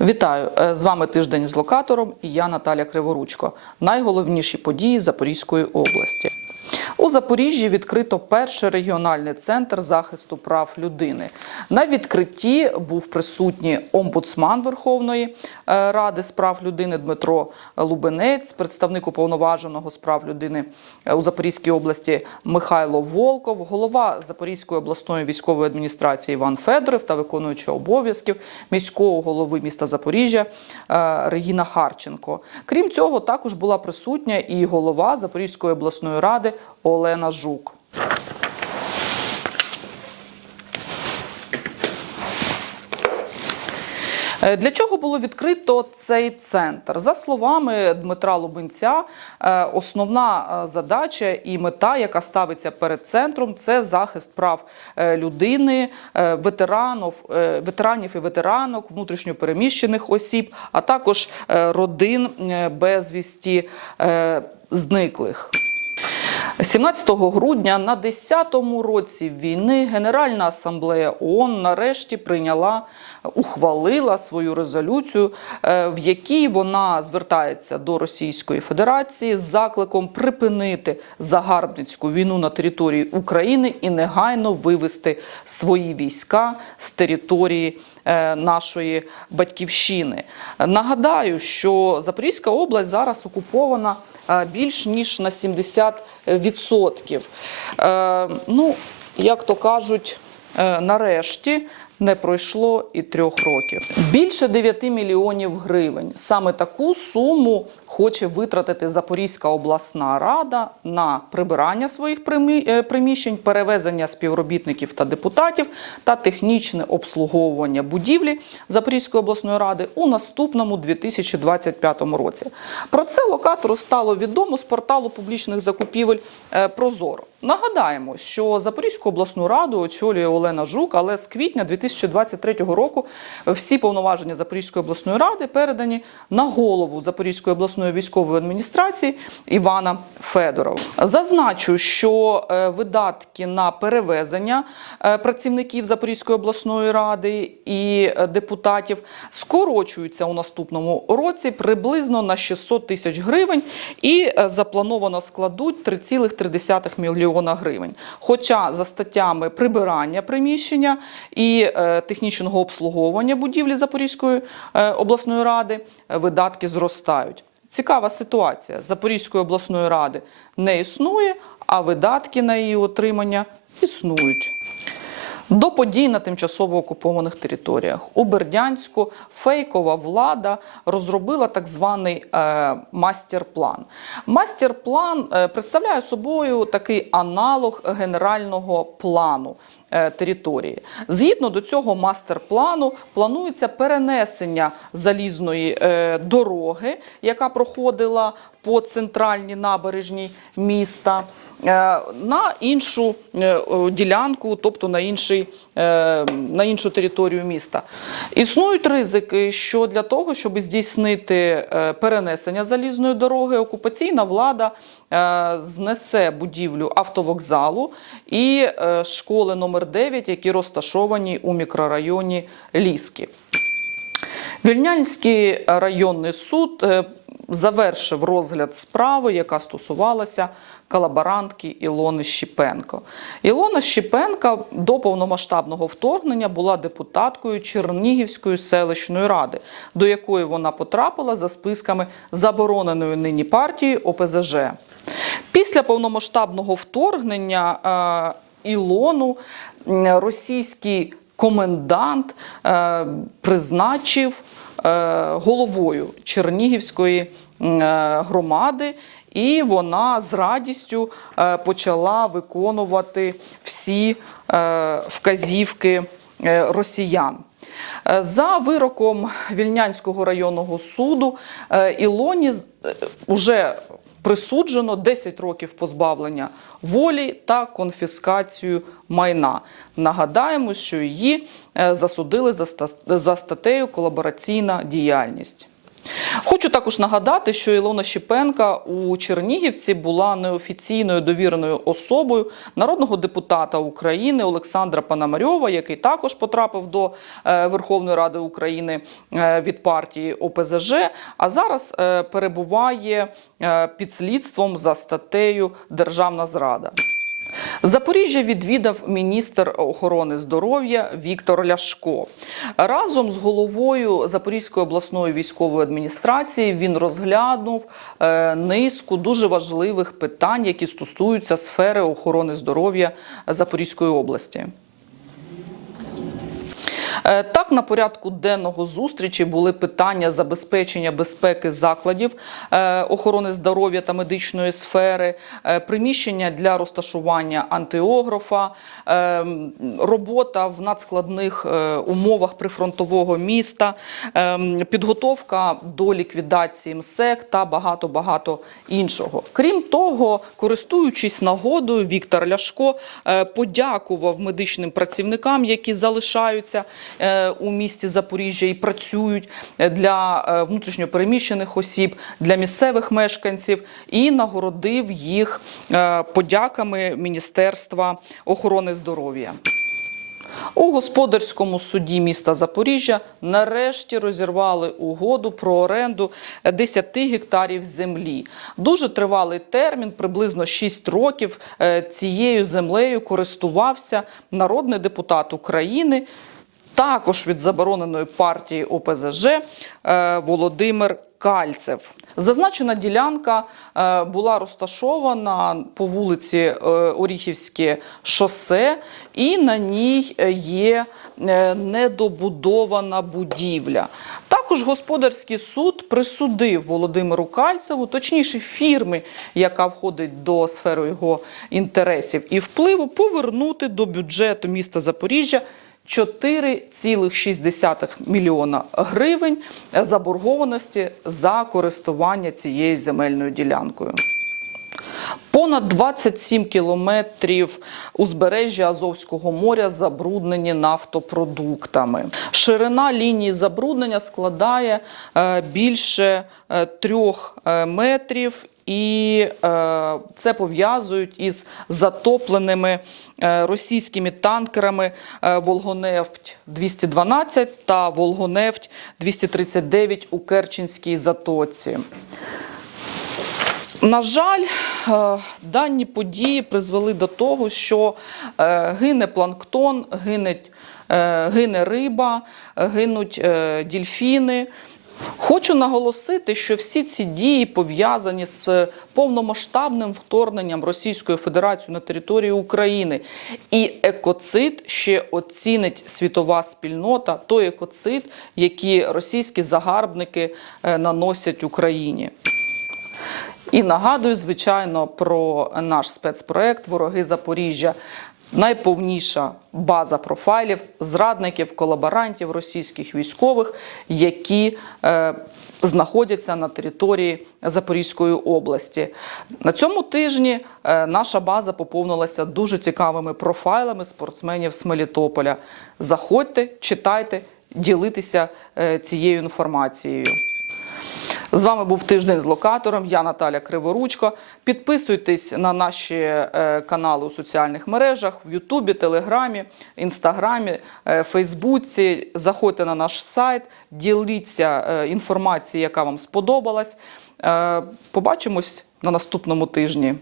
Вітаю Е, з вами тиждень з локатором і я Наталя Криворучко. Найголовніші події Запорізької області. У Запоріжжі відкрито перший регіональний центр захисту прав людини. На відкритті був присутній омбудсман Верховної е, Ради з прав людини Дмитро Лубенець, представник уповноваженого з прав людини е, у Запорізькій області Михайло Волков, голова Запорізької обласної військової адміністрації Іван Федоров та виконуючий обов'язків міського голови міста Запоріжжя е, Регіна Харченко. Крім цього, також була присутня і голова Запорізької обласної ради Олена Жук. Е, Для чого було відкрито цей центр? За словами Дмитра Лубенця, е, основна е, задача і мета, яка ставиться перед центром, це захист прав людини, ветеранів, ветеранів і ветеранок, внутрішньопереміщених осіб, а також родин безвісті зниклих. 17 грудня на 10-му році війни Генеральна асамблея ООН нарешті прийняла, ухвалила свою резолюцію, е, в якій вона звертається до Російської Федерації з закликом припинити загарбницьку війну на території України і негайно вивести свої війська з території нашої батьківщини. Нагадаю, що Запорізька область зараз окупована е, більш ніж на 70%. Е, Ну, як то кажуть, е, нарешті. Не пройшло і трьох років. Більше 9 мільйонів гривень. Саме таку суму хоче витратити Запорізька обласна рада на прибирання своїх е, приміщень, перевезення співробітників та депутатів та технічне обслуговування будівлі Запорізької обласної ради у наступному 2025 році. Про це локатору стало відомо з порталу публічних закупівель е, Прозоро. Нагадаємо, що Запорізьку обласну раду очолює Олена Жук, але з квітня 2023 року всі повноваження Запорізької обласної ради передані на голову Запорізької обласної військової адміністрації Івана Федорова. Зазначу, що е, видатки на перевезення е, працівників Запорізької обласної ради і е, депутатів скорочуються у наступному році приблизно на 600 тисяч гривень і заплановано складуть 3,3 мільйона гривень. Хоча за статтями прибирання приміщення і технічного обслуговування будівлі Запорізької е, обласної ради е, видатки зростають. Цікава ситуація. Запорізької обласної ради не існує, а видатки на її отримання існують. До подій на тимчасово окупованих територіях у Бердянську фейкова влада розробила так званий е, мастер-план. Мастер-план е, представляє собою такий аналог генерального плану. Е, Території згідно до цього мастер-плану планується перенесення залізної е, дороги, яка проходила по центральній набережній міста, е, на іншу ділянку, тобто на інший, на іншу територію міста. Існують ризики, що для того, щоб здійснити перенесення залізної дороги, окупаційна влада знесе будівлю автовокзалу і школи номер 9, які розташовані у мікрорайоні Ліски. Вільнянський районний суд е, завершив розгляд справи, яка стосувалася колаборантки Ілони Щіпенко. Ілона Щіпенка до повномасштабного вторгнення була депутаткою Чернігівської селищної ради, до якої вона потрапила за списками забороненої нині партії ОПЗЖ. Після повномасштабного вторгнення е, Ілону російський комендант е, призначив е, головою Чернігівської е, громади, і вона з радістю почала виконувати всі вказівки росіян. За вироком Вільнянського районного суду Ілоні е, уже присуджено 10 років позбавлення волі та конфіскацію майна. Нагадаємо, що її е, засудили за ста- за статтею колабораційна діяльність. Хочу також нагадати, що Ілона Щепенка у Чернігівці була неофіційною довіреною особою народного депутата України Олександра Пономарьова, який також потрапив до е, Верховної Ради України е, від партії ОПЗЖ, а зараз е, перебуває під слідством за статтею Державна зрада. Запоріжжя відвідав міністр охорони здоров'я Віктор Ляшко. Разом з головою Запорізької обласної військової адміністрації він розглянув е, низку дуже важливих питань, які стосуються сфери охорони здоров'я Запорізької області. Е, Так, на порядку денного зустрічі були питання забезпечення безпеки закладів е, охорони здоров'я та медичної сфери, е, приміщення для розташування антиографа, робота в надскладних умовах прифронтового міста, підготовка до ліквідації МСЕК та багато багато іншого. Крім того, користуючись нагодою, Віктор Ляшко подякував медичним працівникам, які залишаються у місті Запоріжжя і працюють е, для е, внутрішньопереміщених осіб, для місцевих мешканців, і нагородив їх е, подяками Міністерства охорони здоров'я. У господарському суді міста Запоріжжя нарешті розірвали угоду про оренду 10 гектарів землі. Дуже тривалий термін, приблизно 6 років. е, Цією землею користувався народний депутат України, також від забороненої партії ОПЗЖ е, Володимир Кальцев. Зазначена ділянка е, була розташована по вулиці е, Оріхівське шосе, і на ній є недобудована будівля. Також господарський суд присудив Володимиру Кальцеву, точніше фірми, яка входить до сфери його інтересів і впливу, повернути до бюджету міста Запоріжжя 4,6 мільйона гривень заборгованості за користування цією земельною ділянкою. Понад 27 кілометрів узбережжя Азовського моря забруднені нафтопродуктами. Ширина лінії забруднення складає е, більше е, трьох е, метрів. І е, це пов'язують із затопленими е, російськими танкерами е, Волгонефть 212 та Волгонефть 239 у Керченській затоці. На жаль, е, дані події призвели до того, що гине планктон, гине, гине риба, гинуть дільфіни. Хочу наголосити, що всі ці дії пов'язані з повномасштабним вторгненням Російської Федерації на територію України. І екоцид ще оцінить світова спільнота, той екоцид, який російські загарбники е, наносять Україні. І нагадую, звичайно, про наш спецпроект Вороги Запоріжжя. Найповніша база профайлів зрадників, колаборантів, російських військових, які е, знаходяться на території Запорізької області. На цьому тижні е, наша база поповнилася дуже цікавими профайлами спортсменів з Мелітополя. Заходьте, читайте, ділитися е, цією інформацією. З вами був тиждень з локатором. Я Наталя Криворучко. Підписуйтесь на наші е, канали у соціальних мережах в Ютубі, Телеграмі, Інстаграмі, е, Фейсбуці. Заходьте на наш сайт, діліться е, інформацією, яка вам сподобалась. Побачимось на наступному тижні.